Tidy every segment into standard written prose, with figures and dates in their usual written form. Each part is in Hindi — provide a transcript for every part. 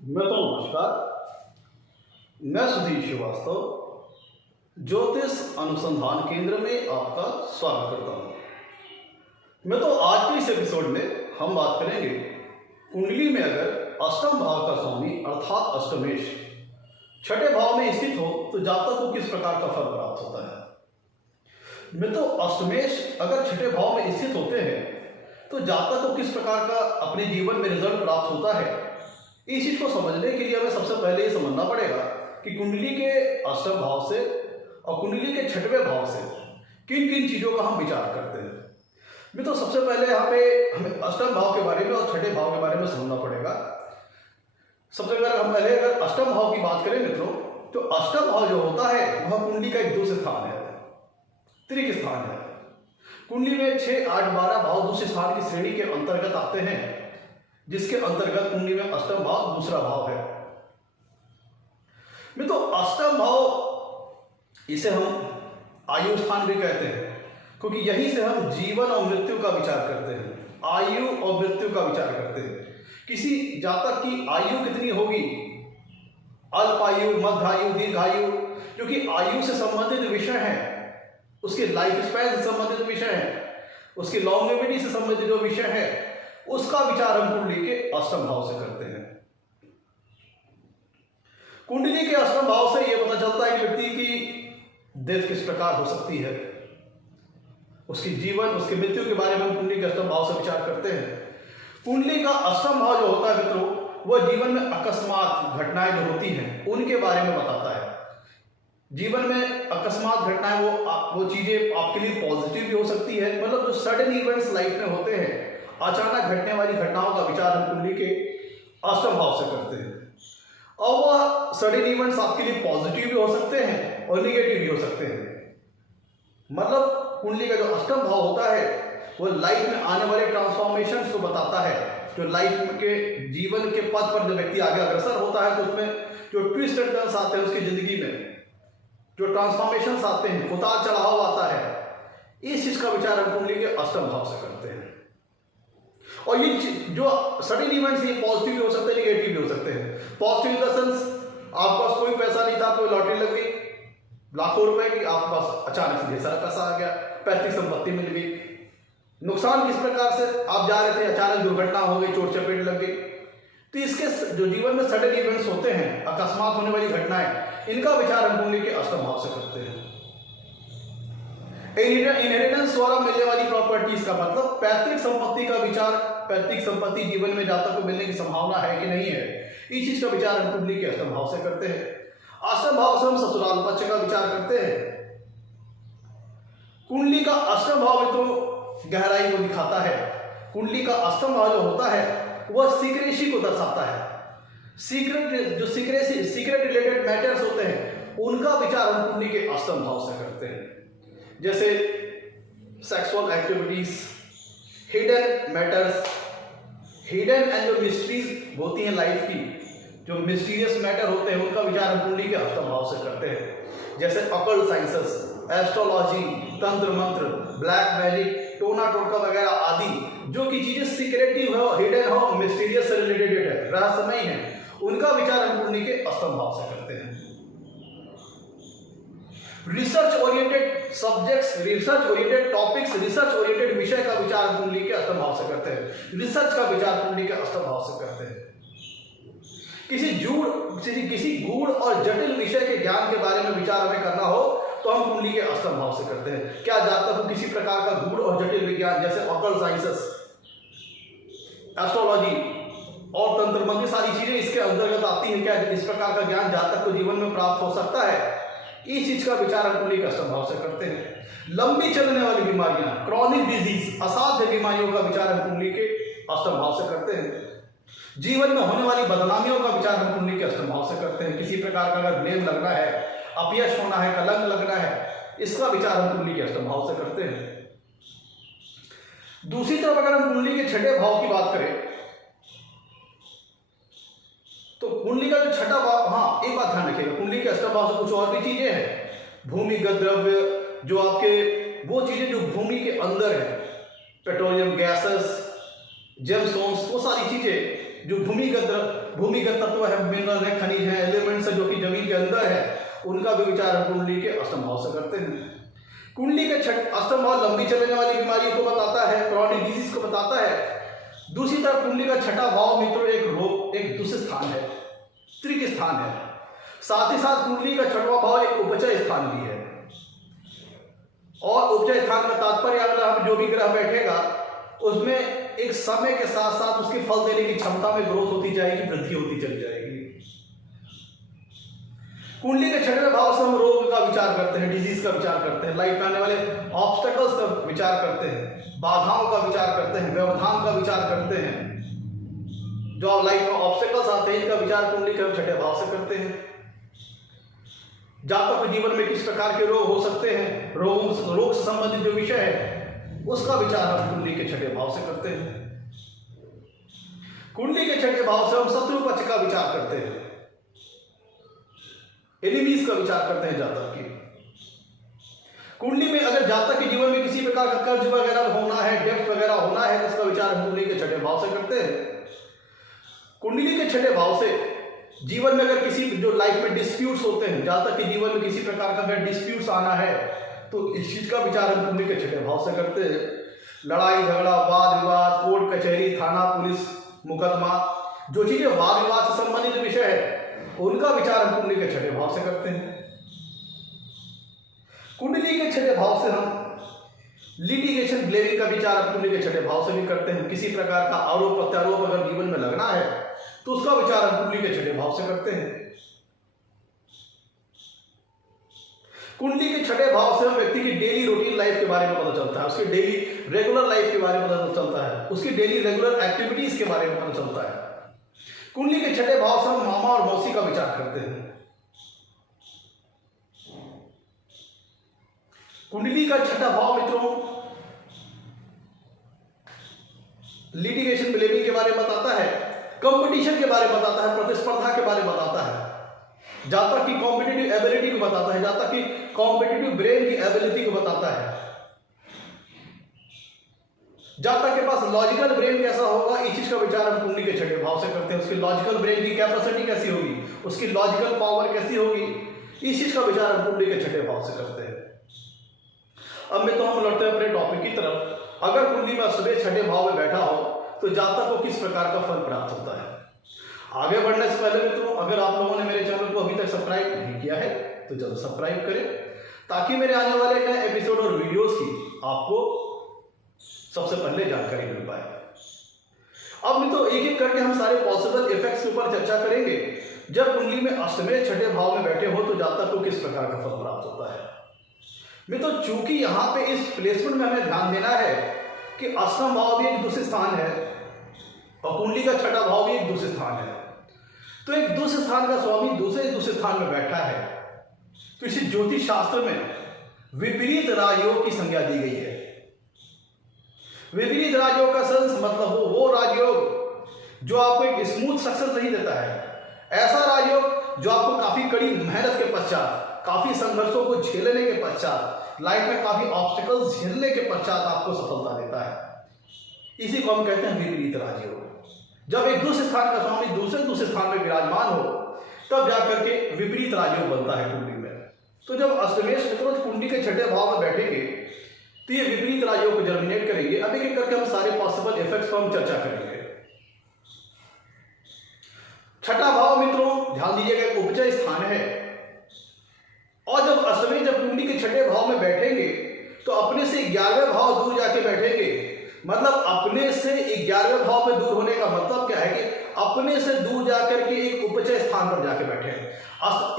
नमस्कार। मैं सुधीर श्रीवास्तव ज्योतिष अनुसंधान केंद्र में आपका स्वागत करता हूँ। आज के इस एपिसोड में हम बात करेंगे कुंडली में अगर अष्टम भाव का स्वामी अर्थात अष्टमेश छठे भाव में स्थित हो तो जातक को किस प्रकार का फल प्राप्त होता है। अष्टमेश अगर छठे भाव में स्थित होते हैं तो जातक को किस प्रकार का अपने जीवन में रिजल्ट प्राप्त होता है। इस चीज को समझने के लिए हमें सबसे पहले ये समझना पड़ेगा कि कुंडली के अष्टम भाव से और कुंडली के छठवें भाव से किन किन चीजों का हम विचार करते हैं। सबसे पहले हमें अष्टम भाव के बारे में और छठे भाव के बारे में समझना पड़ेगा। सबसे पहले हम अगर अष्टम भाव की बात करें मित्रों, तो अष्टम भाव जो होता है वह कुंडली का एक दूसरे स्थान है, त्रिक स्थान है। कुंडली में 6, 8, 12 भाव दूसरे स्थान की श्रेणी के अंतर्गत आते हैं, जिसके अंतर्गत कुंडली में अष्टम भाव दूसरा भाव है। अष्टम भाव इसे हम आयु स्थान भी कहते हैं, क्योंकि यहीं से हम जीवन और मृत्यु का विचार करते हैं, आयु और मृत्यु का विचार करते हैं। किसी जातक की आयु कितनी होगी, अल्पायु, मध्यायु, दीर्घायु, जो कि आयु से संबंधित विषय है, उसके लाइफ स्पैन से संबंधित विषय है, उसकी लॉन्गेविटी से संबंधित जो विषय है, उसका विचार हम कुंडली के अष्टम भाव से करते हैं। कुंडली के अष्टम भाव से यह पता चलता है कि व्यक्ति की डेथ किस प्रकार हो सकती है, उसकी जीवन, उसकी मृत्यु के बारे में हम कुंडली के अष्टम भाव से विचार करते हैं। कुंडली का अष्टम भाव जो होता है मित्रों, वह जीवन में अकस्मात घटनाएं जो होती हैं उनके बारे में बताता है। जीवन में अकस्मात घटनाएं वो चीजें आपके लिए पॉजिटिव भी हो सकती है, मतलब जो सडन इवेंट्स लाइफ में होते हैं, अचानक घटने वाली घटनाओं का विचार हम कुंडली के अष्टम भाव से करते हैं। और वह सडन इवेंट्स आपके लिए पॉजिटिव भी हो सकते हैं और निगेटिव भी हो सकते हैं। मतलब कुंडली का जो अष्टम भाव होता है वो लाइफ में आने वाले ट्रांसफॉर्मेशंस को बताता है। जो लाइफ के जीवन के पथ पर जब व्यक्ति आगे अग्रसर होता है तो उसमें जो ट्विस्ट एंड टर्न्स आते हैं उसकी जिंदगी में, जो ट्रांसफॉर्मेशंस आते हैं, उतार चढ़ाव आता है, इस चीज का विचार हम कुंडली के अष्टम भाव से करते हैं। और ये जो सडन इवेंट्स ये पॉजिटिव भी हो सकते हैं, निगेटिव भी हो सकते हैं। पॉजिटिव इन द सेंस आपके पास कोई पैसा नहीं था, कोई लॉटरी लग गई लाखों रुपए की, आपके पास अचानक से ढेर सारा पैसा आ गया, पैतृक संपत्ति मिल गई। नुकसान किस प्रकार से, आप जा रहे थे, अचानक दुर्घटना हो गई, चोट चपेट लग गई। तो इसके जो जीवन में सडन इवेंट्स होते हैं, अकस्मात होने वाली घटनाएं, इनका विचार हम कुंडली के अष्टम भाव से करते हैं। इनहेरिटेंस द्वारा मिलने वाली प्रॉपर्टीज का मतलब पैतृक संपत्ति का विचार, पैतृक संपत्ति जीवन में जातक को मिलने की संभावना है कि नहीं है, इस चीज का विचार हम कुंडली के अष्टम भाव से करते हैं। अष्टम भाव से हम ससुराल पक्ष का विचार करते हैं। कुंडली का अष्टम भाव में तो गहराई को दिखाता है। कुंडली का अष्टम भाव जो होता है वह सीक्रेसी को दर्शाता है। सीक्रेट रिलेटेड मैटर्स होते हैं उनका विचार हम कुंडली के अष्टम भाव से करते हैं। जैसे sexual activities, hidden matters, hidden and जो मिस्ट्रीज होती हैं लाइफ की, जो मिस्टीरियस मैटर होते हैं, उनका विचार हम कुंडली के अष्टम भाव से करते हैं। जैसे अकल्ट साइंसेस, एस्ट्रोलॉजी, तंत्र मंत्र, ब्लैक मैजिक, टोना टोटका वगैरह आदि, जो कि चीजें सीक्रेटिव हो, हिडन हो, मिस्टीरियस से रिलेटेड है, रहस्यमय है, उनका विचार हम कुंडली के अष्टम भाव से करते हैं। Research oriented subjects, research oriented topics, research oriented विषय का विचार कुंडली के अष्टम भाव से करते हैं। रिसर्च का विचार कुंडली के अष्टम भाव से करते हैं। किसी गूढ़ और जटिल विषय के ज्ञान के बारे में विचार हमें करना हो तो हम कुंडली के अष्टम भाव से करते हैं। क्या जातक को किसी प्रकार का गूढ़ और जटिल विज्ञान जैसे ऑकल्ट साइंसेस, एस्ट्रोलॉजी और तंत्र मंत्र, सारी चीजें इसके अंतर्गत आती हैं, क्या इस प्रकार का ज्ञान जातक को जीवन में प्राप्त हो सकता है, इस चीज का विचार हम कुंडली के अष्टम भाव से करते हैं। लंबी चलने वाली बीमारियां, क्रॉनिक डिजीज, असाध्य बीमारियों का विचार हम कुंडली के अष्टम भाव से करते हैं। जीवन में होने वाली बदनामियों का विचार हम कुंडली के अष्टम भाव से करते हैं। किसी प्रकार का अगर ब्लेम लगना है, अपयश होना है, कलंक लगना है, इसका विचार हम कुंडली के अष्टम भाव से करते हैं। दूसरी तरफ अगर हम कुंडली के छठे भाव की बात करें तो कुंडली का जो छठा भाव, हाँ एक बात ध्यान रखिएगा, कुंडली के अष्टम भाव से कुछ और भी चीजें हैं। भूमिगत द्रव्य, जो आपके वो चीजें जो भूमि के अंदर है, पेट्रोलियम गैसेस, जेमस्टोन्स, वो सारी चीजें जो भूमिगत भूमिगत तत्व है, मिनरल है, खनिज है, एलिमेंट्स है जो कि जमीन के अंदर है, उनका भी विचार हम कुंडली के अष्टम भाव से करते हैं। कुंडली के अष्टम भाव लंबी चलने वाली बीमारी को बताता है, क्रॉनिक डिजीज को बताता है। दूसरी तरफ कुंडली का छठा भाव मित्रों एक दुष्ट स्थान है, त्रिक स्थान है। साथ ही साथ कुंडली का छठवां भाव एक उपचय स्थान भी है। और उपचय स्थान का तात्पर्य अगर हम जो भी ग्रह बैठेगा उसमें एक समय के साथ साथ उसके फल देने की क्षमता में ग्रोथ होती जाएगी, वृद्धि होती चली जाएगी। कुंडली के छठवें भाव से हम रोग का विचार करते हैं, डिजीज का विचार करते हैं, लाइफ में आने वाले ऑब्स्टेकल्स का विचार करते हैं, बाधाओं का विचार करते हैं, व्यवधान का विचार करते हैं। जो लाइफ में ऑब्स्टेकल्स आते हैं इनका विचार कुंडली के छठे भाव से करते हैं। जातक के जीवन में किस प्रकार के रोग हो सकते हैं, रोग से संबंधित जो विषय है उसका विचार हम कुंडली के छठे भाव से करते हैं। कुंडली के छठे भाव से हम शत्रु पक्ष का विचार करते हैं, एनिमीज का विचार करते हैं जातक की। कुंडली में अगर जातक के जीवन में किसी प्रकार का कर्ज वगैरह होना है, डेब्ट वगैरह होना है, तो इसका विचार हम कुंडली के छठे भाव से करते हैं। कुंडली के छठे भाव से जीवन में अगर किसी जो लाइफ में डिस्प्यूट्स होते हैं, जातक के जीवन में किसी प्रकार का अगर डिस्प्यूट्स आना है तो इस चीज का विचार हम कुंडली के छठे भाव से करते हैं। लड़ाई झगड़ा, वाद विवाद, कोर्ट कचहरी, थाना पुलिस मुकदमा, जो चीजें वाद विवाद से संबंधित विषय है उनका विचार हम कुंडली के छठे भाव से करते हैं। कुंडली के छठे भाव से हम लिटिगेशन ब्लेमिंग का विचार हम कुंडली के छठे भाव से भी करते हैं। किसी प्रकार का आरोप प्रत्यारोप अगर जीवन में लगना है तो उसका विचार हम कुंडली के छठे भाव से करते हैं। कुंडली के छठे भाव से हम व्यक्ति की डेली रूटीन लाइफ के बारे में पता चलता है, उसकी डेली रेगुलर लाइफ के बारे में पता चलता है, उसकी डेली रेगुलर एक्टिविटीज के बारे में पता चलता है। कुंडली के छठे भाव से हम मामा और मौसी का विचार करते हैं। कुंडली का छठा भाव मित्रों लिटिगेशन ब्लेमिंग के बारे में बताता है, कंपटीशन के बारे में बताता है, प्रतिस्पर्धा के बारे में बताता है, जातक की कॉम्पिटिटिव एबिलिटी को बताता है, जातक की कॉम्पिटिटिव ब्रेन की एबिलिटी को बताता है। जातक के पास लॉजिकल ब्रेन कैसा होगा इस चीज का विचार हम कुंडली के छठे भाव से करते हैं। उसकी लॉजिकल ब्रेन की कैपेसिटी कैसी होगी, उसकी लॉजिकल पावर कैसी होगी, इस चीज का विचार हम कुंडली के छठे भाव से करते हैं। अब मैं तो हम लौटते हैं अपने टॉपिक की तरफ। अगर कुंडली में अष्टमेश छठे भाव में बैठा हो तो जातक को किस प्रकार का फल प्राप्त होता है। आगे बढ़ने से पहले मित्रों, अगर आप लोगों ने मेरे चैनल को अभी तक सब्सक्राइब नहीं किया है तो जल्द सब्सक्राइब करें ताकि मेरे आने वाले नए एपिसोड और वीडियोस की आपको सबसे पहले जानकारी मिल पाए। अब मित्रों एक एक करके हम सारे पॉसिबल इफेक्ट्स के ऊपर चर्चा करेंगे। जब कुंडली में अष्टमेश छठे भाव में बैठे हो तो जातक को किस प्रकार का फल प्राप्त होता है। मित्रों चूंकि यहाँ पे इस प्लेसमेंट में हमें ध्यान देना है कि अष्टम भाव भी एक दूसरे स्थान है और कुंडली का छठा भाव भी एक दूसरे स्थान है, तो एक दूसरे स्थान का स्वामी दूसरे स्थान में बैठा है तो इसे ज्योतिष शास्त्र में विपरीत राजयोग की संज्ञा दी गई है। विपरीत राजयोग का सेंस मतलब वो राजयोग जो आपको एक स्मूथ सक्सेस नहीं देता है, ऐसा राजयोग जो आपको काफी कड़ी मेहनत के पश्चात, काफी संघर्षों को झेलने के पश्चात, लाइफ में काफी ऑब्स्टिकल्स झेलने के पश्चात आपको सफलता देता है। इसी को हम कहते हैं विपरीत राजयोग। जब एक दूसरे स्थान का स्वामी दूसरे स्थान में विराजमान हो तब जाकर के विपरीत राजयोग बनता है कुंडली में। तो जब अष्टमेश मित्रों कुंडली के छठे भाव में बैठेंगे तो ये विपरीत राजयोग को जर्मिनेट करेंगे। अब एक एक करके हम सारे पॉसिबल इफेक्ट्स पर हम चर्चा करेंगे। छठा भाव मित्रों ध्यान दीजिएगा एक उपचय स्थान है और जब अष्टमेश जब कुंडली के छठे भाव में बैठेंगे तो अपने से 11वें भाव दूर जाके बैठेंगे। मतलब अपने से 11वें भाव पे दूर होने का मतलब क्या है कि अपने से दूर जाकर के एक उपचय स्थान पर जाके बैठे हैं।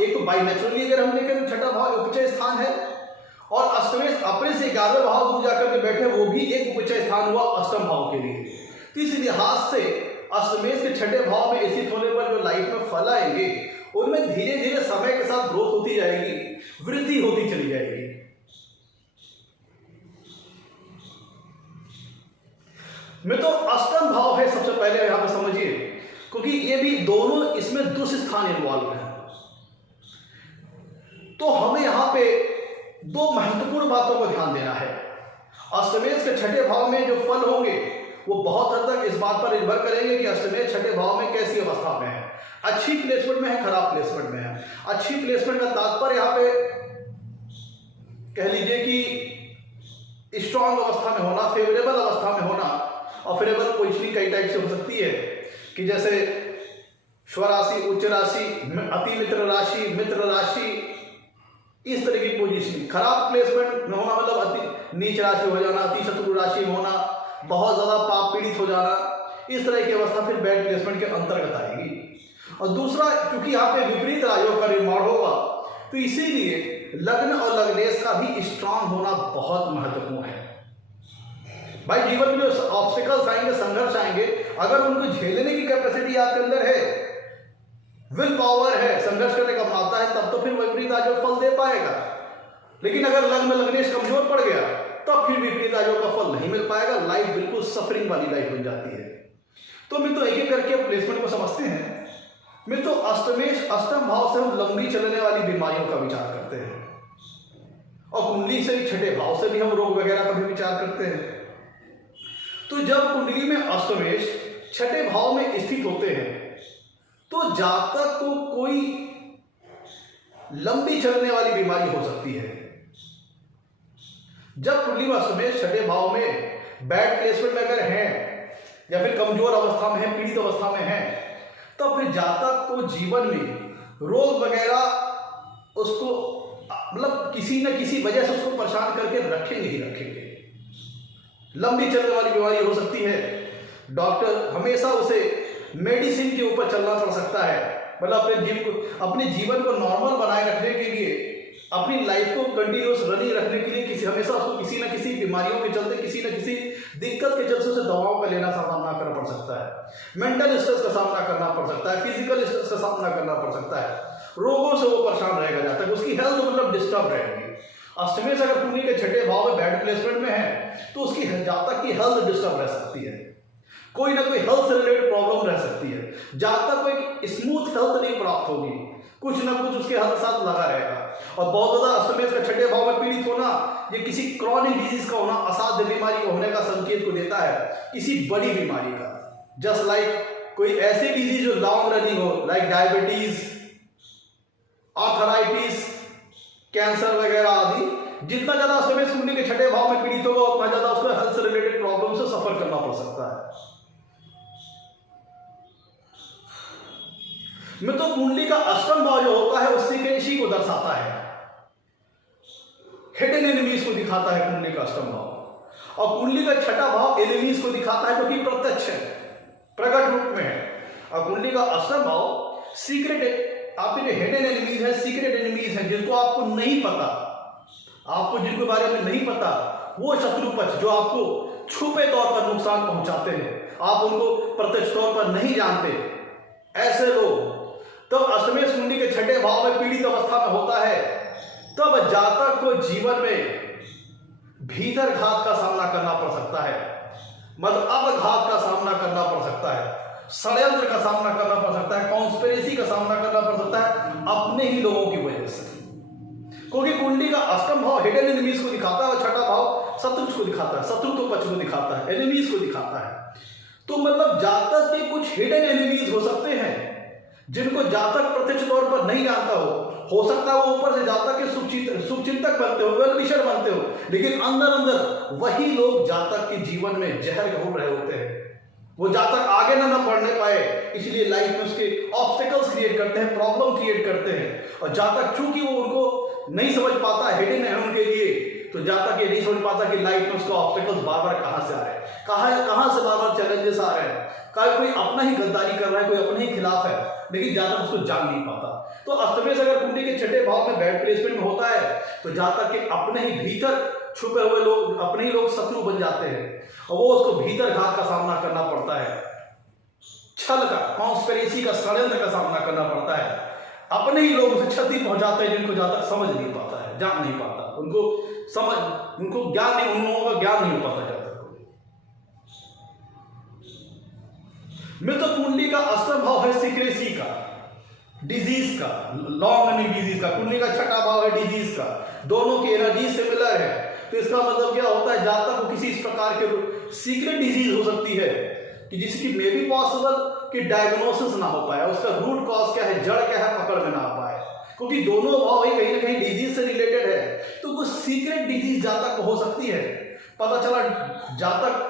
एक तो बाई नेचुरली अगर हम देखें तो छठा भाव उपचय स्थान है और अष्टमेश अपने से 11वें भाव दूर जाकर के बैठे, वो भी एक उपचय स्थान हुआ अष्टम भाव के लिए। तो इस लिहाज से अष्टमेश के छठे भाव में स्थित होने पर जो लाइफ में फल आएंगे उनमें धीरे धीरे समय के साथ ग्रोथ होती जाएगी, वृद्धि होती चली जाएगी। मित्रों अष्टम भाव है सबसे पहले यहां पर समझिए, क्योंकि ये भी दोनों इसमें दुष्ट स्थान इन्वॉल्व है। तो हमें यहां पे दो महत्वपूर्ण बातों को ध्यान देना है। अष्टमेश के छठे भाव में जो फल होंगे वो बहुत हद तक इस बात पर निर्भर करेंगे कि अष्टमेश छठे भाव में कैसी अवस्था में है, अच्छी प्लेसमेंट में है, खराब प्लेसमेंट में है। अच्छी प्लेसमेंट का तात्पर्य यहाँ पे कह लीजिए कि स्ट्रांग अवस्था में होना, फेवरेबल अवस्था में होना। और फेवरेबल पोजिशनिंग कई टाइप से हो सकती है कि जैसे स्वराशि, उच्च राशि, अति मित्र राशि, मित्र राशि, इस तरह की पोजीशनिंग। खराब प्लेसमेंट में होना मतलब अति नीच राशि हो जाना, अति शत्रु राशि में होना, बहुत ज्यादा पाप पीड़ित हो जाना, इस तरह की अवस्था फिर बैड प्लेसमेंट के अंतर्गत आएगी। और दूसरा, क्योंकि यहाँ पे विपरीत राजयोग का निर्माण होगा, तो इसीलिए लग्न और लग्नेश का भी स्ट्रांग होना बहुत महत्वपूर्ण है। भाई जीवन में जो ऑब्स्टिकल्स आएंगे, संघर्ष आएंगे, अगर उनको झेलने की कैपेसिटी आपके अंदर है, विल पावर है, संघर्ष करने का माता है, तब तो फिर विपरीत राजयोग फल दे पाएगा। लेकिन अगर लग्न लग्नेश कमजोर पड़ गया, तब फिर विपरीत राजयोग का फल नहीं मिल पाएगा, लाइफ बिल्कुल सफरिंग वाली लाइफ बन जाती है। तो मित्रों एक एक करके प्लेसमेंट को समझते हैं। मित्रों अष्टमेश, अष्टम भाव से हम लंबी चलने वाली बीमारियों का विचार करते हैं, और कुंडली से भी, छठे भाव से भी हम रोग वगैरह का भी विचार करते हैं। तो जब कुंडली में अष्टमेश छठे भाव में स्थित होते हैं, तो जातक को कोई लंबी चलने वाली बीमारी हो सकती है। जब कुंडली में अष्टमेश छठे भाव में बैड प्लेसमेंट में अगर है, या फिर कमजोर अवस्था में है, पीड़ित अवस्था में है, तो फिर जातक को जीवन में रोग वगैरह उसको मतलब किसी न किसी वजह से उसको परेशान करके रखेंगे ही रखेंगे। लंबी चलने वाली बीमारी हो सकती है। डॉक्टर हमेशा उसे मेडिसिन के ऊपर चलना पड़ सकता है, मतलब अपने जीवन को नॉर्मल बनाए रखने के लिए, अपनी लाइफ को कंटिन्यूस रनिंग रखने के लिए हमेशा उसको किसी न किसी बीमारियों के चलते, किसी न किसी दिक्कत के चलते उसे दवाओं का लेना सामना करना पड़ सकता है, मेंटल स्ट्रेस का सामना करना पड़ सकता है, फिजिकल स्ट्रेस का सामना करना पड़ सकता है, रोगों से वो परेशान रहेगा, जब तक उसकी हेल्थ मतलब डिस्टर्ब रहेगी। अष्टमेश अगर कुंडली के छठे भाव में बैड प्लेसमेंट में है, तो उसकी जातक की हेल्थ डिस्टर्ब रह सकती है, कोई ना कोई हेल्थ से रिलेटेड प्रॉब्लम रह सकती है, जातक को एक स्मूथ हेल्थ नहीं प्राप्त होगी, कुछ ना कुछ उसके हर साथ लगा रहेगा। और बहुत ज्यादा अष्टमेश का छठे भाव में पीड़ित होना, ये किसी क्रॉनिक डिजीज का होना, असाध्य बीमारी का होने का संकेत को देता है, किसी बड़ी बीमारी का। जस्ट लाइक कोई ऐसी डिजीज जो लॉन्ग रनिंग हो, लाइक डायबिटीज, आर्थराइटिस, कैंसर वगैरह आदि। जितना ज्यादा अष्टमेश कुंडली के छठे भाव में पीड़ित होगा, उतना ज्यादा उसको हेल्थ से रिलेटेड प्रॉब्लम से सफर करना पड़ सकता है। मित्रों कुंडली का अष्टम भाव जो होता है, उससे इसी को दर्शाता है, हिडन एनिमीज को दिखाता है कुंडली का अष्टम भाव। और कुंडली का छठा भाव एनिमीज को दिखाता है, जो कि प्रत्यक्ष है, प्रकट रूप में है। और कुंडली का अष्टम भाव सीक्रेट, आपके जो हिडन एनिमीज है, सीक्रेट एनिमीज है, जिनको आपको नहीं पता, आपको जिनके बारे में नहीं पता, वो शत्रु पक्ष जो आपको छुपे तौर पर नुकसान पहुंचाते हैं, आप उनको प्रत्यक्ष तौर पर नहीं जानते, ऐसे लोग तब अष्टमेश कुंडली के छठे भाव में पीड़ित अवस्था में होता है, तब जातक को जीवन में भीतर घात का सामना करना पड़ सकता है, मतलब अपघात का सामना करना पड़ सकता है, षड्यंत्र का सामना करना पड़ सकता है, कॉन्स्पिरेसी का सामना करना पड़ सकता है, अपने ही लोगों की वजह से। क्योंकि कुंडली का अष्टम भाव हिडन एनिमीज को दिखाता है, और छठा भाव शत्रु को दिखाता है, शत्रु तो पक्ष को दिखाता है, एनिमीज को दिखाता है। तो मतलब जातक के कुछ हिडन एनिमीज हो सकते हैं, जिनको जातक प्रत्यक्ष तौर पर नहीं जानता हो सकता है वो ऊपर से जातक के शुभचिंतक बनते हो, वेल विशर बनते हो, लेकिन अंदर अंदर वही लोग जातक के जीवन में जहर घोल रहे होते हैं। वो जातक आगे ना बढ़ने पाए, इसलिए लाइफ में उसके ऑब्स्टेकल्स क्रिएट करते हैं, प्रॉब्लम क्रिएट करते हैं। और जातक चूंकि वो उनको नहीं समझ पाता, हिडन है उनके लिए, तो जातक ये नहीं समझ पाता कि लाइफ में उसका ऑब्स्टेकल्स बार बार कहां से आ रहे हैं, कहां से बार बार चैलेंजेस आ रहे हैं, कोई अपना ही गद्दारी कर रहा है, कोई अपने ही खिलाफ है, लेकिन जातक उसको जान नहीं पाता। तो अष्टमेश अगर कुंडली के छठे भाव में बैड प्लेसमेंट में होता है, तो जातक के अपने ही भीतर छुपे हुए लोग, अपने ही लोग शत्रु बन जाते हैं, और वो उसको भीतर घात का सामना करना पड़ता है, छल का, कॉन्स्पिरेसी का, षड्यंत्र का सामना करना पड़ता है। अपने ही लोग उसे क्षति पहुंचाते हैं, जिनको जातक समझ नहीं पाता है, जान नहीं पाता, उनको ज्ञान नहीं, उन लोगों का ज्ञान नहीं हो पाता जातक को। मित्र कुंडली का अष्टम भाव है सीक्रेसी का, डिजीज का, लॉन्ग रनिंग डिजीज का। कुंडली का छठा भाव है डिजीज का, दोनों की एनर्जी सिमिलर है। तो इसका मतलब क्या होता है, जातक को किसी इस प्रकार के सीक्रेट डिजीज हो सकती है कि जिसकी मे बी पॉसिबल कि डायग्नोसिस ना हो पाए, उसका रूट कॉज क्या है, जड़ क्या है, पकड़ में ना आ पाए, क्योंकि दोनों भाव ही कहीं ना कहीं डिजीज से रिलेटेड है। तो कुछ सीक्रेट डिजीज जातक हो सकती है। पता चला जातक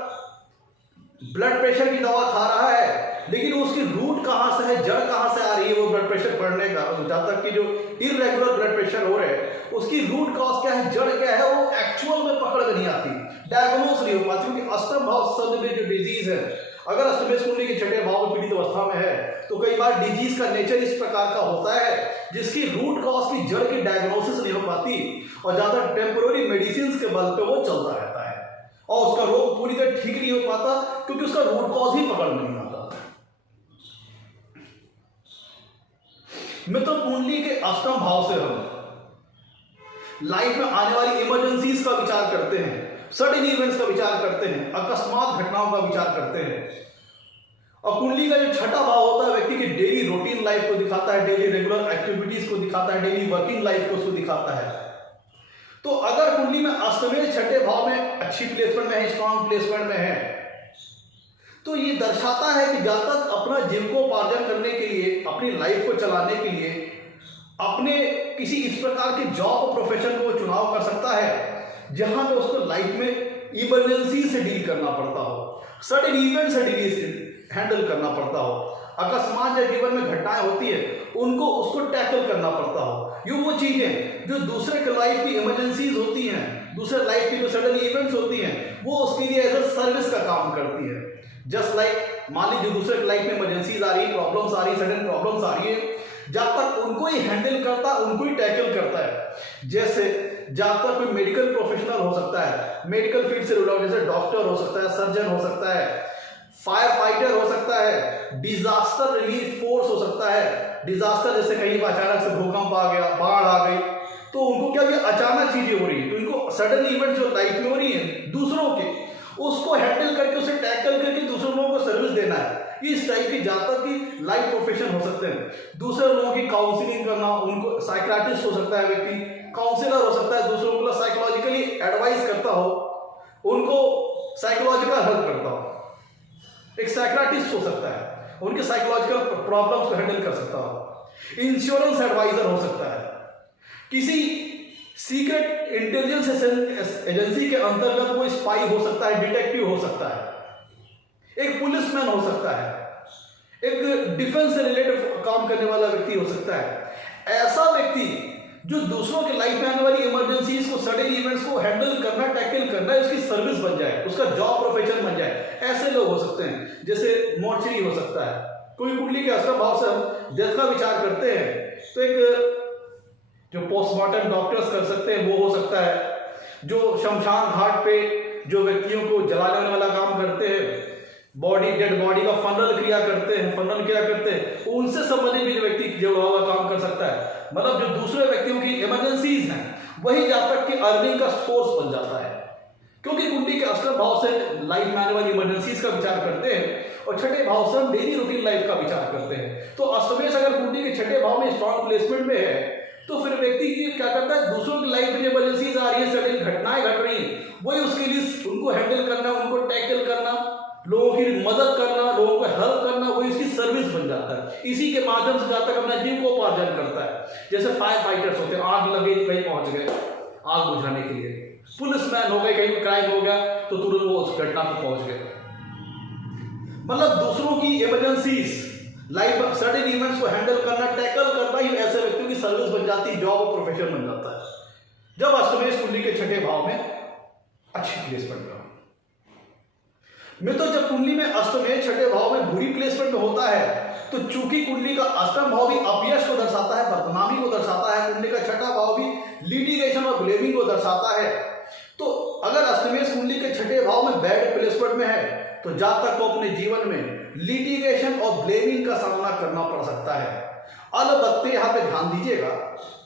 ब्लड प्रेशर की दवा खा रहा है, लेकिन उसकी रूट कहां से है, जड़ कहां से आ रही है वो ब्लड प्रेशर बढ़ने का, जातक की जो इरेगुलर ब्लड प्रेशर हो रहे हैं उसकी रूट कॉज क्या है, जड़ क्या है, वो एक्चुअल में पकड़ में नहीं आती, डायग्नोस नहीं हो पाती। क्योंकि अष्टम भाव संबंधित जो डिजीज है, अगर अष्टमेश कुंडली के छठे भाव में पीड़ित अवस्था में है तो कई बार डिजीज का नेचर इस प्रकार का होता है जिसकी रूट कॉज की जड़ की डायग्नोसिस नहीं हो पाती और ज्यादा टेम्पोररी मेडिसिन के बल पे वो चलता रहता है और उसका रोग पूरी तरह ठीक नहीं हो पाता क्योंकि उसका रूट कॉज ही पकड़ में नहीं आता। मित्र, कुंडली के अष्टम भाव से हम लाइफ में आने वाली इमरजेंसीज का विचार करते हैं, सडन इवेंट्स का विचार करते हैं, अकस्मात घटनाओं का विचार करते हैं। और कुंडली का जो छठा भाव होता है व्यक्ति की डेली रूटीन लाइफ को दिखाता है, डेली रेगुलर एक्टिविटीज को दिखाता है, डेली वर्किंग लाइफ को उसको दिखाता है। तो अगर कुंडली में अष्टमेश छठे भाव में अच्छी प्लेसमेंट में है, स्ट्रॉन्ग प्लेसमेंट में है, तो ये दर्शाता है कि जातक अपना जीविकोपार्जन करने के लिए, अपनी लाइफ को चलाने के लिए अपने किसी इस प्रकार के जॉब प्रोफेशन को चुनाव कर सकता है जहां पे उसको लाइफ में इमरजेंसी से डील करना पड़ता हो, सडन इवेंट से हैंडल करना पड़ता हो, अकस्मात जो जीवन में घटनाएं होती है उनको उसको टैकल करना पड़ता हो। ये वो चीजें जो दूसरे के लाइफ की इमरजेंसीज होती हैं, दूसरे लाइफ की जो सडन इवेंट्स होती हैं, वो उसके लिए एज अ सर्विस का काम करती है। जस्ट लाइक मान लीजिए दूसरे की लाइफ में इमरजेंसीज आ रही है, प्रॉब्लम्स आ रही है, सडन प्रॉब्लम्स आ रही है, जब तक उनको ही हैंडल करता, उनको ही टैकल करता है। जैसे जब तक कोई मेडिकल प्रोफेशनल हो सकता है, मेडिकल फील्ड से रिलेटेड, जैसे डॉक्टर हो सकता है, सर्जन हो सकता है, फायर फाइटर हो सकता है, डिजास्टर रिलीफ फोर्स हो सकता है। डिजास्टर जैसे कहीं अचानक से भूकंप आ गया, बाढ़ आ गई, तो उनको क्या, अचानक चीजें हो रही है, तो इनको सडन इवेंट जो लाइफ में हो रही है दूसरों के, उसको हैंडल करके, उसे टैकल करके दूसरे लोगों को सर्विस देना है। इस टाइप की जातक की लाइफ प्रोफेशन हो सकते हैं। दूसरे लोगों की काउंसलिंग करना, उनको साइकियाट्रिस्ट हो सकता है व्यक्ति, काउंसलर हो सकता है, दूसरों को साइकोलॉजिकली एडवाइस करता हो, उनको साइकोलॉजिकल हेल्प करता हो। एक साइकियाट्रिस्ट हो सकता है, उनके साइकोलॉजिकल प्रॉब्लम्स को हैंडल कर सकता हो। इंश्योरेंस एडवाइजर हो सकता है, किसी सीक्रेट इंटेलिजेंस एजेंसी के अंतर्गत वो स्पाई हो सकता है, डिटेक्टिव हो सकता है, एक पुलिसमैन हो सकता है, एक डिफेंस से रिलेटेड काम करने वाला व्यक्ति हो सकता है। ऐसा व्यक्ति जो दूसरों के लाइफ में आने वाली इमरजेंसीज को, सडन इवेंट्स को हैंडल करना, टैकल करना, उसकी सर्विस बन जाए, उसका जॉब प्रोफेशन बन जाए, ऐसे लोग हो सकते हैं। जैसे मोर्चरी हो सकता है, कोई कुंडली के अष्टम भाव से हम डेथ का विचार करते हैं तो एक जो पोस्टमार्टम डॉक्टर्स कर सकते हैं वो हो सकता है, जो शमशान घाट पे जो व्यक्तियों को जलाने वाला काम करते हैं, डेड बॉडी का फनरल क्रिया करते हैं, उनसे संबंधित भी जो व्यक्ति जुड़ा हुआ काम कर सकता है। मतलब जो दूसरे व्यक्तियों की इमरजेंसीज हैं वही जातक के अर्निंग का सोर्स बन जाता है, क्योंकि कुंडली के अष्टम भाव से लाइफ में आने वाली इमरजेंसीज का विचार करते हैं और छठे भाव से हम डेली रूटीन लाइफ का विचार करते हैं। तो अष्टमेश अगर कुंडली के छठे भाव में स्ट्रॉन्ग प्लेसमेंट में है तो फिर व्यक्ति की क्या करता है, दूसरों की लाइफ में इमरजेंसीज आ रही है, सडन घटनाएं घट रही हैं, वही उसके लिए उनको हैंडल करना, उनको टैकल करना, लोगों की मदद करना, लोगों को हेल्प करना, वो इसकी सर्विस बन जाता है। इसी के माध्यम से जातक अपना जीविकोपार्जन करता है। जैसे फायर फाइटर्स होते हैं, आग लगे कहीं पहुंच गए आग बुझाने के लिए, पुलिसमैन हो गए, कहीं क्राइम हो गया तो तुरंत वो उस घटना पर पहुंच गए। मतलब दूसरों की इमरजेंसीज, लाइफ सडन इवेंट्स को हैंडल करना, टैकल करना, ही ऐसे व्यक्तियों की सर्विस बन जाती है, जॉब और प्रोफेशन बन जाता है जब अष्टमेश कुंडली के छठे भाव में अच्छी प्लेसमेंट में। जब कुंडली में अष्टमेश छठे भाव में बुरी प्लेसमेंट में होता है तो चूंकि कुंडली का अष्टम भाव भी अपयश को दर्शाता है, बदनामी को दर्शाता है, कुंडली का छठा भाव भी लिटिगेशन और ब्लेमिंग को दर्शाता है, तो अगर अष्टमेश कुंडली के छठे भाव में बैड प्लेसमेंट में है तो जातक को अपने जीवन में लिटिगेशन और ब्लेमिंग का सामना करना पड़ सकता है। अलबत्ते यहां पे ध्यान दीजिएगा,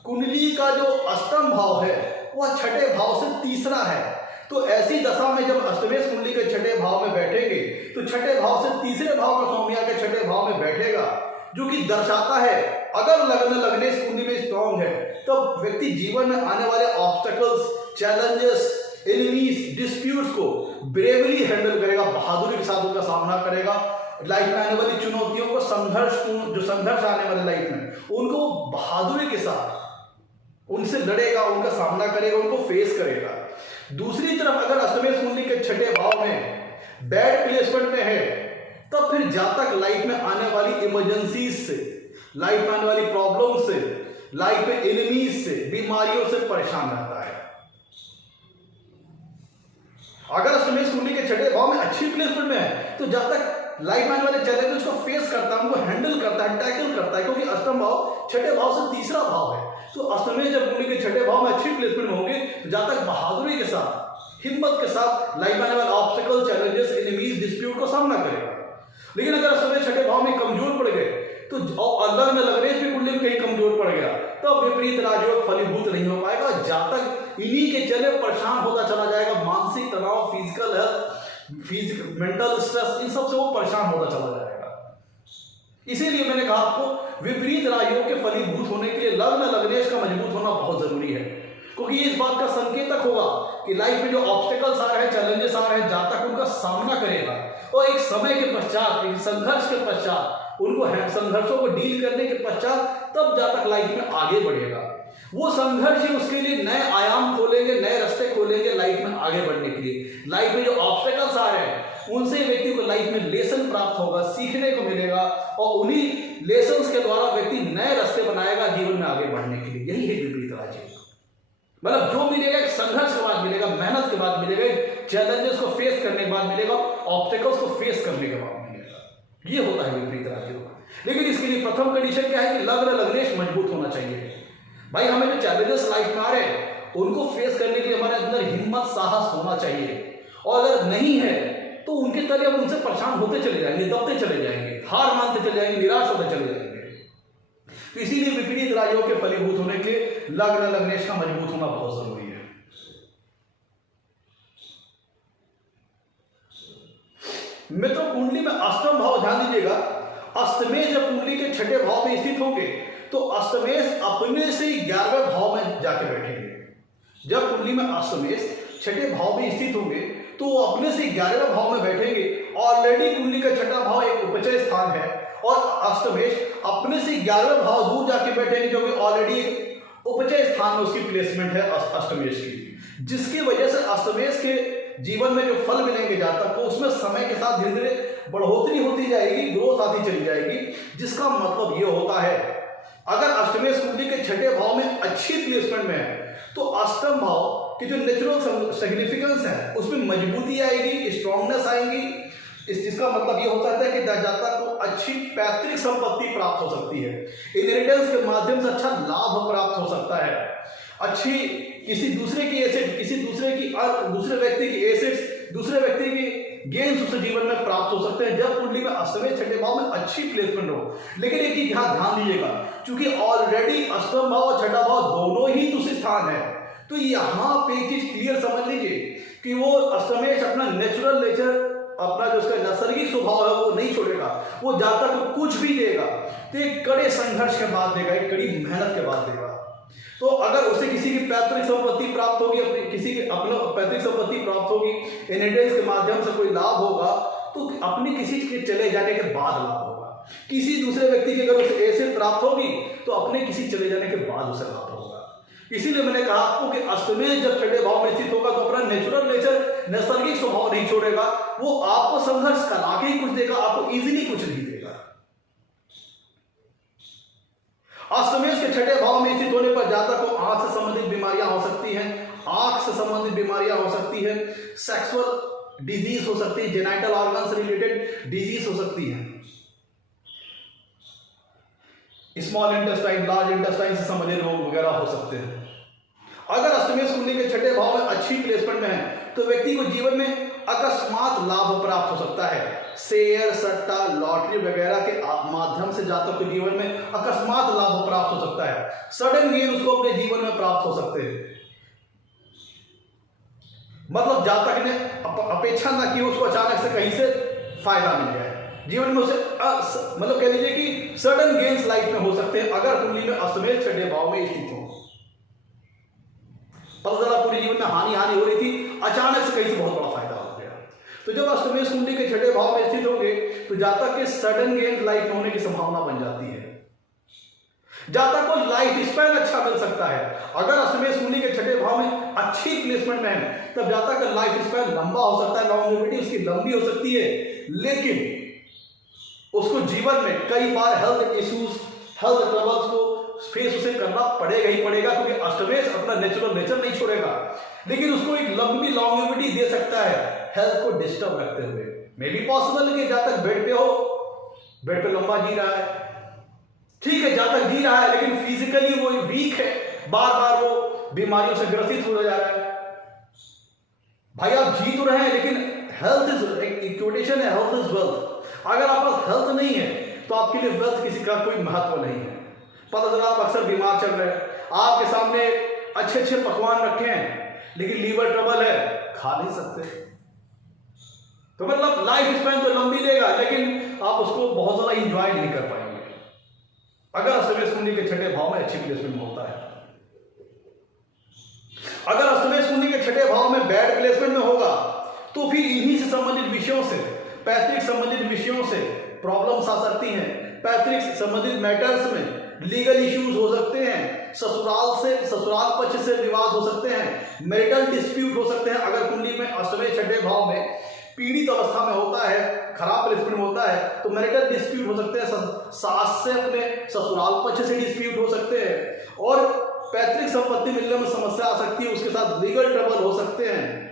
कुंडली का जो अष्टम भाव है वह छठे भाव से तीसरा है, तो ऐसी दशा में जब अष्टमेश कुंडली के छठे भाव में बैठेंगे तो छठे भाव से तीसरे भाव का स्वामी आके छठे भाव में बैठेगा, जो कि दर्शाता है अगर लग्नेश कुंडली में स्ट्रॉन्ग है तो व्यक्ति जीवन में आने वाले ऑब्स्टेकल्स, चैलेंजेस एनिमीज, डिस्प्यूट्स को ब्रेवली हैंडल करेगा, बहादुरी के साथ उनका सामना करेगा। लाइफ में आने वाली चुनौतियों को, जो संघर्ष आने वाले लाइफ में, उनको बहादुरी के साथ उनसे लड़ेगा, उनका सामना करेगा, उनको फेस करेगा। दूसरी तरफ अगर अष्टमेश कुंडली के छठे भाव में बैड प्लेसमेंट में है, तब फिर जातक लाइफ में आने वाली इमरजेंसीज से, लाइफ में आने वाली प्रॉब्लम से, लाइफ में एनिमीज से, बीमारियों से परेशान रहता है। अगर अष्टमेश कुंडली के छठे भाव में अच्छी प्लेसमेंट में है, तो जातक लाइफ में आने वाले चैलेंजेस को फेस करता है, उनको हैंडल करता है, टैकल करता है, क्योंकि अष्टम भाव छठे भाव से तीसरा भाव है। तो अष्टमेश जब कुंडली के छठे भाव में अच्छी प्लेसमेंट में होंगे, तो जातक बहादुरी के साथ, हिम्मत के साथ लाइफ में आने वाले ऑब्स्टिकल, चैलेंजेस, एनिमीज, डिस्प्यूट को सामना करेगा। लेकिन अगर अष्टमेश छठे भाव में कमजोर पड़ गए, तो लग्न लग्नेश भी कुंडली में कहीं कमजोर पड़ गया, तो विपरीत राजयोग फलीभूत नहीं हो पाएगा। जातक इन्हीं के चले परेशान होता चला जाएगा, मानसिक तनाव, फिजिकल हेल्थ, मेंटल स्ट्रेस, इन सब से वो परेशान होता चला जाएगा। इसीलिए मैंने कहा आपको विपरीत राजयोग के फलीभूत होने के लिए लग्न लग्नेश का मजबूत होना बहुत जरूरी है, क्योंकि इस बात का संकेतक होगा कि लाइफ में जो ऑब्स्टिकल्स आ रहे हैं, चैलेंजेस आ रहे हैं, जातक उनका सामना करेगा और एक समय के पश्चात, एक संघर्ष के पश्चात, उनको संघर्षों को डील करने के पश्चात तब जातक लाइफ में आगे बढ़ेगा। वो संघर्ष ही उसके लिए नए आयाम खोलेंगे, नए रास्ते खोलेंगे लाइफ में आगे बढ़ने के लिए। लाइफ में जो ऑब्स्टेकल्स आ रहे हैं, उनसे व्यक्ति को लाइफ में लेसन प्राप्त होगा, सीखने को मिलेगा, और उन्हीं लेसन्स के द्वारा व्यक्ति नए रास्ते बनाएगा जीवन में आगे बढ़ने के लिए। यही है विपरीत राजयोग। मतलब जो मिलेगा एक संघर्ष के बाद मिलेगा, मेहनत के बाद मिलेगा, चैलेंजेस को फेस करने के बाद मिलेगा, ऑब्स्टेकल्स को फेस करने के बाद मिलेगा। ये होता है विपरीत राजयोग। लेकिन इसके लिए प्रथम कंडीशन क्या है कि लग्न लग्नेश मजबूत होना चाहिए। भाई हमें जो चैलेंजेस लाइफ में आ रहे हैं, उनको फेस करने के लिए हमारे अंदर हिम्मत, साहस होना चाहिए। और अगर नहीं है तो उनके तले हम उनसे परेशान होते चले जाएंगे, दबते चले जाएंगे, हार मानते चले जाएंगे, निराश होते चले जाएंगे। तो इसीलिए विपरीत राजयोग के फलीभूत होने के लिए लग्न लग्नेश का मजबूत होना बहुत जरूरी है। मित्रों, कुंडली में अष्टम भाव ध्यान दीजिएगा। अष्टमेश जब कुंडली के छठे भाव में स्थित होंगे, तो अष्टमेश अपने से 11वें भाव में जाके बैठेंगे। जब कुंडली में अष्टमेश छठे भाव में स्थित होंगे, तो वो अपने से 11वें भाव में बैठेंगे। ऑलरेडी कुंडली का छठा भाव एक उपचय स्थान है, और अष्टमेश अपने से 11वें भाव दूर जाके बैठेंगे, जो कि ऑलरेडी उपचय स्थान में उसकी प्लेसमेंट है अष्टमेश की, जिसकी वजह से अष्टमेश के जीवन में जो फल मिलेंगे जातक को, उसमें समय के साथ धीरे धीरे बढ़ोतरी होती जाएगी, ग्रोथ आती चली जाएगी। जिसका मतलब ये होता है, अगर अष्टमेश कुंडली के छठे भाव में अच्छी प्लेसमेंट में है, तो अष्टम भाव की जो नेचुरल सिग्निफिकेंस है उसमें मजबूती आएगी, स्ट्रॉन्गनेस आएगी। जिसका मतलब ये होता है कि जातक को अच्छी पैतृक संपत्ति प्राप्त हो सकती है, इनहेरिटेंस के माध्यम से अच्छा लाभ प्राप्त हो सकता है, अच्छी किसी दूसरे की एसेट, दूसरे व्यक्ति की एसेट्स, दूसरे व्यक्ति की गेन्स उस जीवन में प्राप्त हो सकते हैं, जब कुंडली में अष्टमेश छठे भाव में अच्छी प्लेसमेंट हो। लेकिन एक चीज ध्यान दीजिएगा, क्योंकि ऑलरेडी अष्टम भाव और छठा भाव दोनों ही दूसरे स्थान है, तो यहाँ पे एक चीज क्लियर समझ लीजिए कि वो अष्टमेश अपना नेचुरल नेचर, अपना जो उसका नैसर्गिक स्वभाव है वो नहीं छोड़ेगा। वो जातक को कुछ भी देगा तो एक कड़े संघर्ष के बाद देगा, एक कड़ी मेहनत के बाद देगा। तो अगर उसे किसी की पैतृक संपत्ति प्राप्त होगी, अपना पैतृक संपत्ति प्राप्त होगी, इनहेरिटेंस के माध्यम से कोई लाभ होगा, तो अपने किसी के चले जाने के बाद लाभ होगा। किसी दूसरे व्यक्ति की अगर उसे एसेट प्राप्त होगी, तो अपने किसी चले जाने के बाद उसे लाभ होगा। इसीलिए मैंने कहा आपको कि अष्टमेश जब छठे भाव में स्थित होगा, तो अपना नेचुरल नेचर, नैसर्गिक स्वभाव नहीं छोड़ेगा। वो आपको संघर्ष करा के ही कुछ देगा, आपको इजीली कुछ नहीं देगा। अष्टमेश के छठे भाव में स्थित होने पर जातक को आंख से संबंधित बीमारियां हो सकती हैं, आंख से संबंधित बीमारियां हो सकती है, सेक्सुअल डिजीज हो सकती है, जेनाइटल ऑर्गन से रिलेटेड डिजीज हो सकती है, स्मॉल इंटेस्टाइन, लार्ज इंटेस्टाइन से संबंधित रोग वगैरह हो सकते हैं। अगर अष्टमेश कुंडली के छठे भाव में अच्छी प्लेसमेंट में है, तो व्यक्ति को जीवन में अकस्मात लाभ प्राप्त हो सकता है। शेयर, सट्टा, लॉटरी वगैरह के माध्यम से जातक को जीवन में अकस्मात लाभ प्राप्त हो सकता है। सडन गेन उसको अपने जीवन में प्राप्त हो सकते हैं। मतलब जातक ने अपेक्षा ना की, उसको अचानक से कहीं से फायदा मिल जाए जीवन में, उसे मतलब कह लीजिए कि सडन गेन्स लाइफ में हो सकते हैं, अगर कुंडली में अष्टमेश छठे भाव में स्थित हो। पता चला पूरे जीवन में हानि हो रही थी, अचानक से कहीं से बहुत बड़ा फायदा हो गया। तो जब अष्टमेश कुंडली के छठे भाव में स्थित होंगे तो जातक के सडन गेन लाइफ में होने की संभावना बन जाती है। जातक को लाइफ स्पैन अच्छा मिल सकता है। अगर अष्टमेश कुंडली के छठे भाव में अच्छी प्लेसमेंट में है तब जातक का लाइफ स्पैन लंबा हो सकता है, लॉन्जेविटी उसकी लंबी हो सकती है, लेकिन उसको जीवन में कई बार हेल्थ इश्यूज, हेल्थ ट्रबल्स को फेस उसे करना पड़ेगा ही पड़ेगा, क्योंकि अष्टमेश अपना नेचुरल नेचर नहीं छोड़ेगा, लेकिन उसको एक लंबी लॉन्जेविटी दे सकता है हेल्थ को डिस्टर्ब रखते हुए। मे बी पॉसिबल कि जातक बेड पे हो, बेड पे लंबा जी रहा है, ठीक है जातक जी रहा है लेकिन फिजिकली वो वीक है, बार बार वो बीमारियों से ग्रसित हो जा रहा है। भाई आप जी तो रहे हैं लेकिन हेल्थ इज इक्वेशन है, हेल्थ इज वेल्थ। अगर आप पास हेल्थ नहीं है तो आपके लिए वेल्थ किसी का कोई महत्व नहीं है। पता चला आप अक्सर बीमार चल रहे हैं, आपके सामने अच्छे अच्छे पकवान रखे हैं लेकिन लीवर ट्रबल है, खा नहीं सकते, तो मतलब लाइफ स्पैन तो लंबी लेगा लेकिन आप उसको बहुत ज्यादा इंजॉय नहीं कर पाएंगे अगर अष्टमेश कुंडली के छठे भाव में अच्छी प्लेसमेंट होता है। अगर अष्टमेश कुंडली के छठे भाव में बैड प्लेसमेंट में होगा तो फिर इन्हीं से संबंधित विषयों से, पैतृक संबंधित विषयों से प्रॉब्लम्स आ सकती हैं। पैतृक संबंधित मैटर्स में लीगल इश्यूज हो सकते हैं, ससुराल पक्ष से विवाद हो सकते हैं, मैरिटल डिस्प्यूट हो सकते हैं। अगर कुंडली में अष्टमेश छठे भाव में पीड़ित अवस्था में होता है, खराब प्लेसमेंट में होता है तो मैरिटल डिस्प्यूट हो सकते हैं, सास से अपने ससुराल पक्ष से डिस्प्यूट हो सकते हैं और पैतृक संपत्ति मिलने में समस्या आ सकती है, उसके साथ लीगल ट्रबल हो सकते हैं।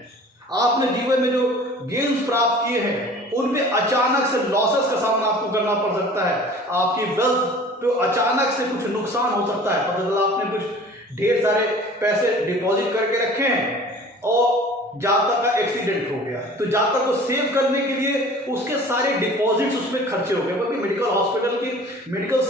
आपने जीवन में जो गेन्स प्राप्त किए हैं उनमें अचानक से लॉसेस का सामना आपको करना पड़ सकता है। आपकी वेल्थ पे अचानक से कुछ नुकसान हो सकता है। पता चला आपने कुछ ढेर सारे पैसे डिपॉजिट करके रखे हैं और जातक का एक्सीडेंट हो गया, तो जातक को सेव करने के लिए उसके सारे डिपॉजिट्स उसमें खर्चे हो गए, क्योंकि मेडिकल हॉस्पिटल की मेडिकल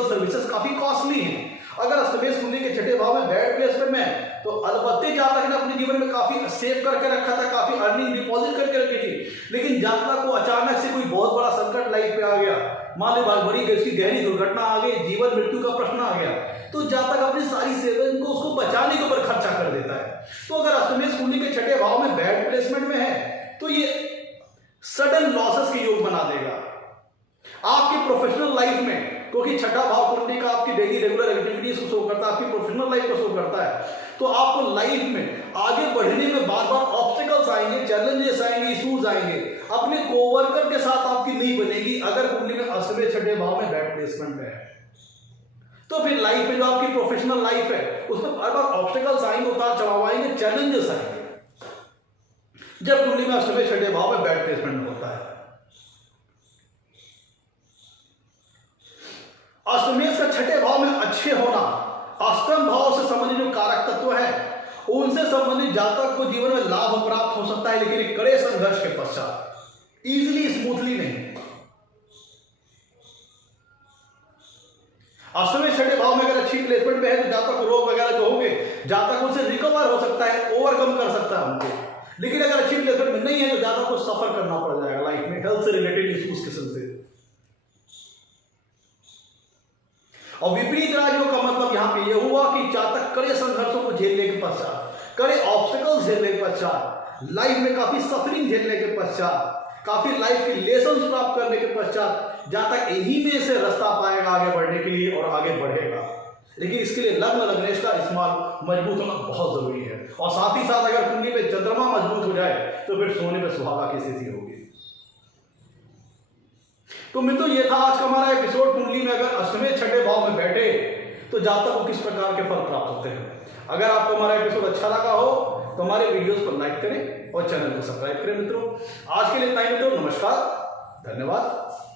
सर्विसेज काफी कॉस्टली हैं। अगर अष्टमेश कुंडली के छठे भाव में बैड प्लेसमेंट में तो अलबत्ते जातक ने अपने जीवन में काफी सेव करके रखा था, काफी अर्निंग डिपॉजिट करके रखी थी, लेकिन जातक को अचानक से कोई बहुत बड़ा संकट लाइफ पे आ गया, मान लो बड़ी इसकी गहरी दुर्घटना आ गई, जीवन मृत्यु का प्रश्न आ गया, तो जातक अपनी सारी सेविंग को उसको बचाने के ऊपर खर्चा कर देता है। तो अगर अष्टमेश कुंडली के छठे भाव में बैड प्लेसमेंट में है तो ये सडन लॉसेस के योग बना देगा आपकी प्रोफेशनल लाइफ में, क्योंकि छठा भाव कुंडली का आपकी डेली रेगुलर एक्टिविटीज को शो करता है, आपकी प्रोफेशनल लाइफ को शो करता है। तो आपको लाइफ में आगे बढ़ने में बार बार ऑब्स्टिकल्स आएंगे, चैलेंजेस आएंगे, इश्यूज आएंगे, अपने कोवर्कर के साथ आपकी नहीं बनेगी अगर कुंडली में अष्टमेश छठे भाव में बैड प्लेसमेंट में है। तो फिर लाइफ में जो आपकी प्रोफेशनल लाइफ है उसमें बार बार ऑब्स्टिकल्स आएंगे, उतार चढ़ाव आएंगे, चैलेंजेस आएंगे जब कुंडली में अष्टमेश छठे भाव में बैड प्लेसमेंट होता है। अष्टमेश का छठे भाव में अच्छे होना, अष्टम भाव से संबंधित जो कारक तत्व है उनसे संबंधित जातक को जीवन में लाभ प्राप्त हो सकता है, लेकिन एक कड़े संघर्ष के पश्चात, इजीली स्मूथली नहीं। अष्टमेश छठे भाव में अगर अच्छी प्लेसमेंट में है तो जातक रोग वगैरह जो होंगे जातक उनसे रिकवर हो सकता है, ओवरकम कर सकता है उनको, लेकिन अगर अच्छी प्लेसमेंट में नहीं है तो जातक को सफर करना पड़ जाएगा लाइफ में हेल्थ से रिलेटेड इश्यूज किस्म से। और विपरीत राज्यों का मतलब यहां पे यह हुआ कि जातक कड़े संघर्षों को झेलने के पश्चात, कड़े ऑब्स्टिकल्स झेलने के पश्चात, लाइफ में काफी सफरिंग झेलने के पश्चात, काफी लाइफ के लेसन्स प्राप्त करने के पश्चात जातक इन्हीं में से रास्ता पाएगा आगे बढ़ने के लिए और आगे बढ़ेगा। लेकिन इसके लिए लग्न लग्नेश का इस्तेमाल मजबूत होना बहुत जरूरी है, और साथ ही साथ अगर कुंडली पे चंद्रमा मजबूत हो जाए तो फिर सोने पे सुहागा की स्थिति होगी। तो मित्रों ये था आज का हमारा एपिसोड। कुंडली में अगर अष्टमेश छठे भाव में बैठे तो जातक को किस प्रकार के फल प्राप्त होते हैं। अगर आपको हमारा एपिसोड अच्छा लगा हो तो हमारे वीडियोस को लाइक करें और चैनल को सब्सक्राइब करें। मित्रों आज के लिए इतना ही मित्रों, नमस्कार, धन्यवाद।